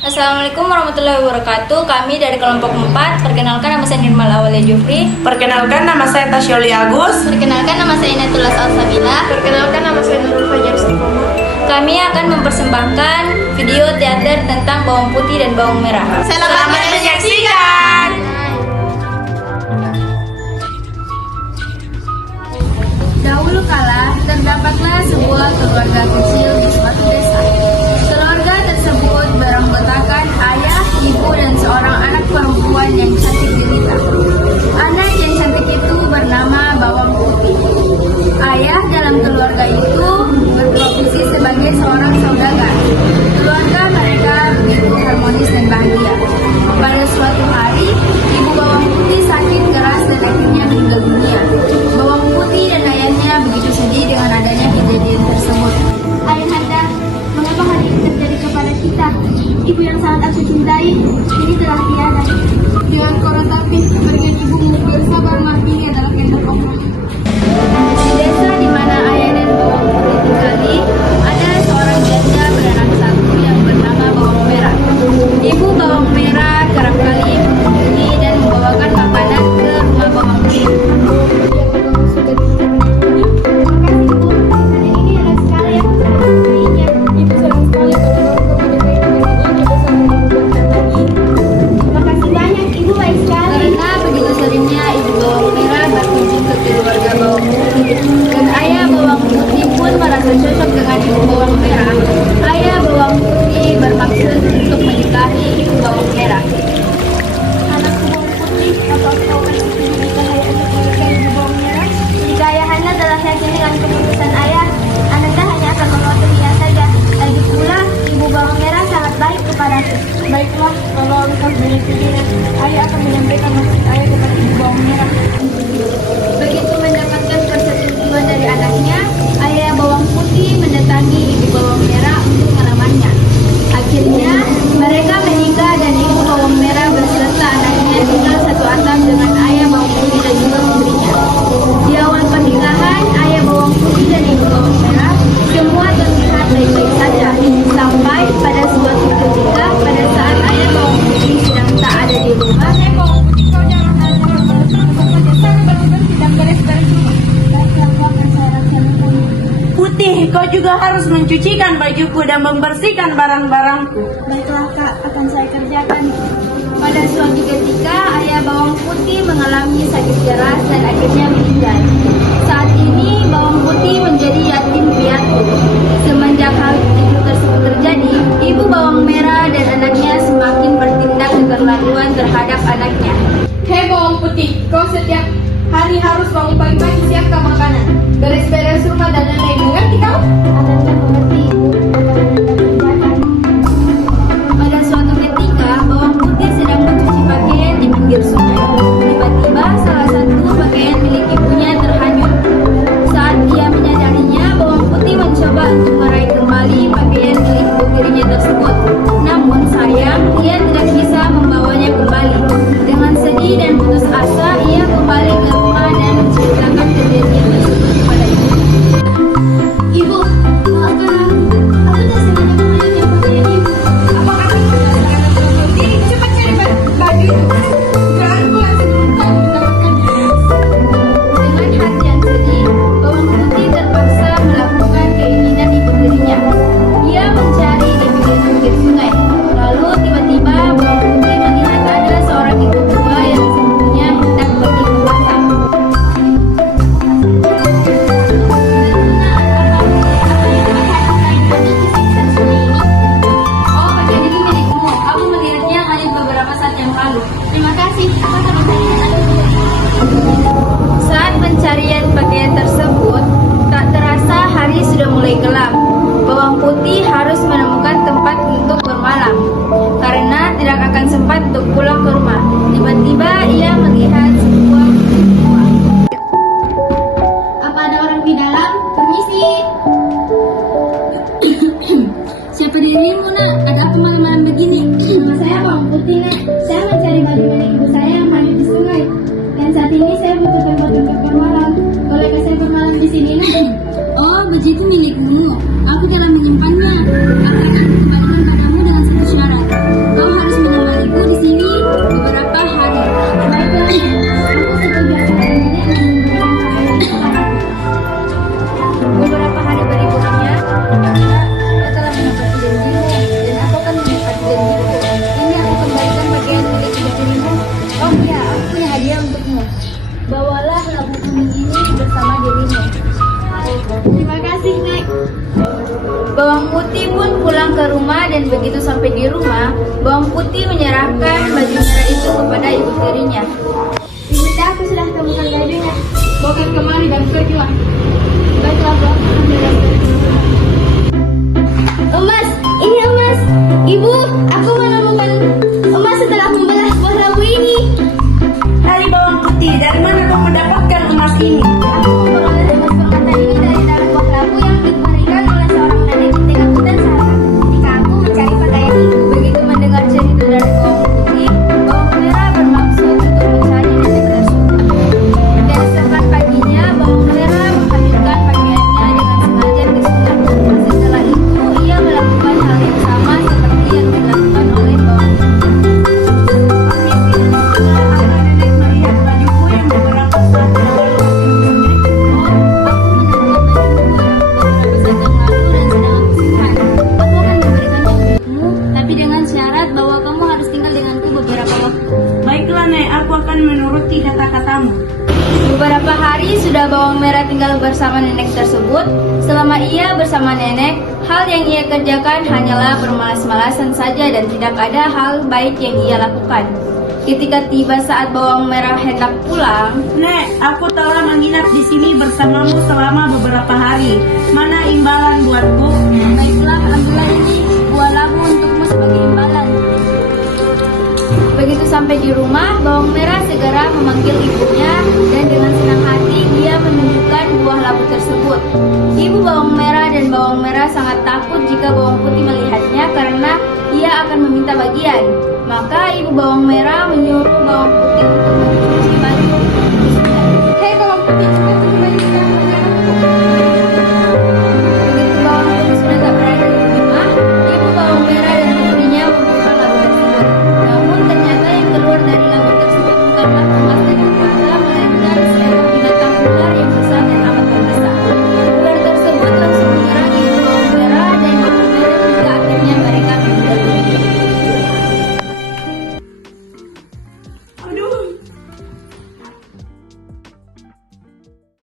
Assalamualaikum warahmatullahi wabarakatuh. Kami dari kelompok 4. Perkenalkan nama saya Nirmal Awalia Jufri. Perkenalkan nama saya Tasyoli Agus. Perkenalkan nama saya Inatulas Alsabila. Perkenalkan nama saya Nurul Fajar Sukoma. Kami akan mempersembahkan video teater tentang bawang putih dan bawang merah. Selamat menyaksikan. Dahulu kala terdapatlah sebuah keluarga kecil di suatu desa. Keluarga tersebut beranggotakan ayah, ibu, dan seorang anak perempuan yang cantik jelita. Anak yang cantik itu bernama Bawang Putih. Ayah dalam keluarga itu berprofesi sebagai seorang saudagar. Keluarga mereka begitu harmonis dan bahagia. Pada suatu hari, ibu Bawang Putih sakit keras dan akhirnya meninggal dunia. Bawang Putih dan ayahnya begitu sedih dengan adanya kejadian tersebut. Ayahanda, mengapa hal ini terjadi kepada kita? Ibu yang sangat aku cintai, ini telah tiada. Jangan kau ratapi, kepergian ibumu bersabar ini adalah kehendak Allah. Di desa di mana ayah dan Bawang Putih tinggali, ada seorang janda beranak satu yang bernama Bawang Merah. Ibu Bawang Merah kerap kali mengunjungi dan membawakan makanan ke rumah Bawang Putih. Ini enak sekali ya, sepertinya. Ibu senang sekali kalau kepada keinginan ini bisa membuatkan lagi. Terima kasih banyak, ibu baik sekali. Karena begitu seringnya ibu Bawang Merah berkunjung ke keluarga Bawang Putih, dan ayah Bawang Putih pun merasa cocok dengan ibu Bawang Merah, ayah Bawang Putih bermaksud untuk menikahi ibu Bawang Merah. Anakku Bawang Putih, apa kau akan menikahi untuk menikahi ibu Bawang Merah? Jika ayahanda telah yakin dengan keputusan ayah, ananda hanya akan mematuhinya saja. Lagi pula, ibu Bawang Merah sangat baik kepadaku. Baiklah, kalau engkau banyak pikiran, ayah akan menyampaikan maksud ayah kepada ibu Bawang Merah. Begitu mendapatkan persetujuan dari anaknya, ayah Bawang Putih mendatangi ibu Bawang Merah untuk melamarnya. Akhirnya, mereka menikah dan ibu Bawang Merah beserta anaknya tinggal satu atap dengan ayah Bawang Putih dan juga putrinya. Di awal pernikahan, ayah Bawang Putih dan ibu Bawang Merah semua terlihat baik-baik saja, sampai pada suatu ketika pada saat ayah Bawang Putih sedang tak ada di rumah. Bawang Putih, kau jangan hanya saja sana bersih-bersih dan beres-beres rumah. Baiklah, kau akan saya laksanakan. Putih, kau juga harus mencucikan bajuku dan membersihkan barang-barangku. Baiklah, Kak, akan saya kerjakan. Pada suatu ketika, ayah Bawang Putih mengalami sakit keras dan akhirnya meninggal. Saat ini, Bawang Putih menjadi yatim piatu. Semenjak hal itu tersebut terjadi, ibu Bawang Merah dan anaknya semakin bertindak keterlaluan terhadap anaknya. Hei Bawang Putih, kau setiap hari harus bangun pagi-pagi siapkan makanan, beres-beres rumah dan lain-lain. Mengerti kau? Ananda mengerti, ibu. Akan kerjakan. Pada suatu ketika, Bawang Putih sedang mencuci pakaian di pinggir sungai. Tiba-tiba, salah satu pakaian milik ibunya terhanyut. Saat dia menyadarinya, Bawang Putih mencoba untuk meraih kembali pakaian milik ibu tirinya tersebut. Namun sayang, ia tidak bisa membawanya kembali. Dengan sedih dan putus asa, ia kembali ke rumah dan menceritakan kejadian tersebut kepada ibunya. Bawang putih pun pulang ke rumah dan begitu sampai di rumah, bawang putih menyerahkan baju merah itu kepada ibu tirinya. Ibunda, aku sudah temukan bajunya. Bawakan kemari dan pergilah. Baiklah, Bu. Emas, ini emas. Ibu, aku menemukan emas setelah membelah buah labu ini. Hai bawang putih, dari mana kau mendapatkan emas ini? Aku memperoleh emas permata ini dari dalam buah labu yang diberikan oleh seorang nenek di tengah hutan sahabat. Ketika aku mencari pakaian ini, Begitu mendengar cerita dari bawang putih, bawang merah bermaksud untuk mencari nenek tersebut. Keesokan paginya, bawang merah menghamilkan pakaiannya dengan sengaja ke sungai. Setelah itu, ia melakukan hal yang sama seperti yang dilakukan oleh bawang putih. Nenek melihat bajuku yang beberapa saat yang lalu. Tapi dengan syarat bahwa kamu harus tinggal denganku beberapa waktu. Baiklah Nek, aku akan menuruti kata-katamu. Beberapa hari sudah bawang merah tinggal bersama nenek tersebut. Selama ia bersama nenek, hal yang ia kerjakan hanyalah bermalas-malasan saja dan tidak ada hal baik yang ia lakukan. Ketika tiba saat bawang merah hendak pulang, Nek, aku telah menginap di sini bersamamu selama beberapa hari. Mana imbalan buatku? baiklah ambillah ini buah labu untukmu sebagai imbalan. Begitu sampai di rumah, bawang merah segera memanggil ibunya dan dengan senang hati dia menunjukkan buah labu tersebut. Ibu bawang merah dan bawang merah sangat takut jika bawang putih melihatnya karena ia akan meminta bagian. Maka ibu bawang merah menyuruh bawang putih untuk mencuci baju. Hei bawang putih,